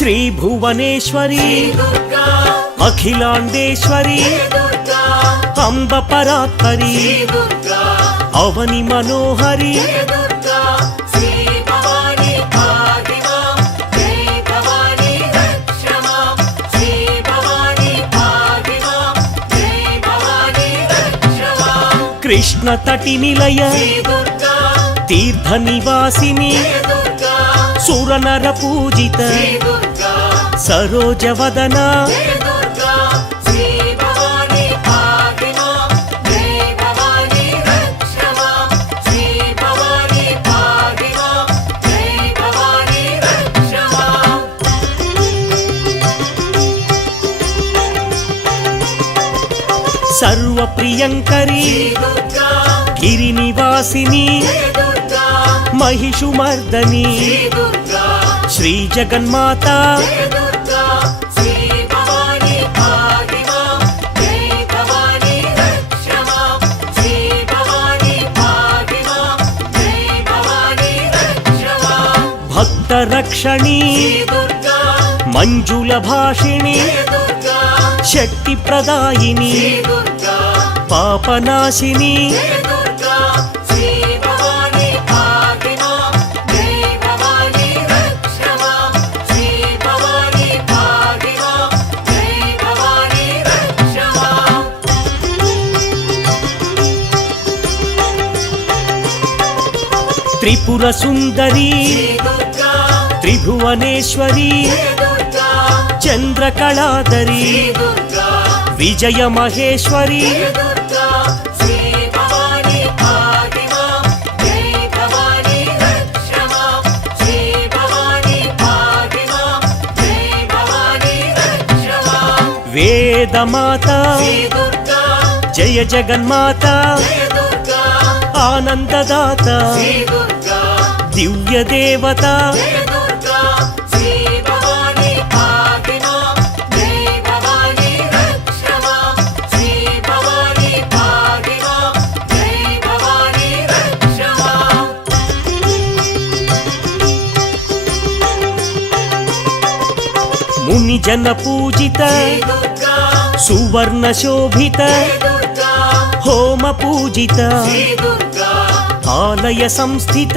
श्री भुवनेश्वरी अखिलांडेश्वरी अंब परात्परी अवनि मनोहरी कृष्ण तटि निलय तीर्थ निवासिनी सुरनर पूजित सरोज वदना सर्व प्रियंकरी गिरिनिवासिनी महिषुमर्दनी श्री जगन्माता भक्त रक्षणी मंजुल भाषिणी शक्ति प्रदायिनी पापनाशिनी त्रिपुर सुंदरी त्रिभुवनेश्वरी चंद्रकलाधरी विजय महेश्वरी वेद माता जय जगन्माता आनंददाता दिव्य देवता मुनि जन पूजित सुवर्ण शोभित होम पूजित आलय संस्थित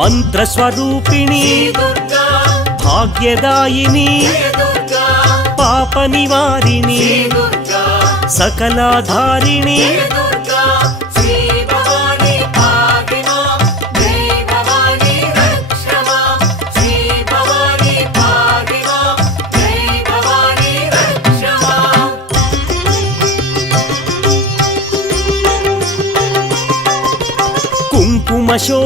मंत्र स्वरूपिणी भाग्यदायिनी पाप निवारिणी सकलाधारिणी कुंकुम शोभित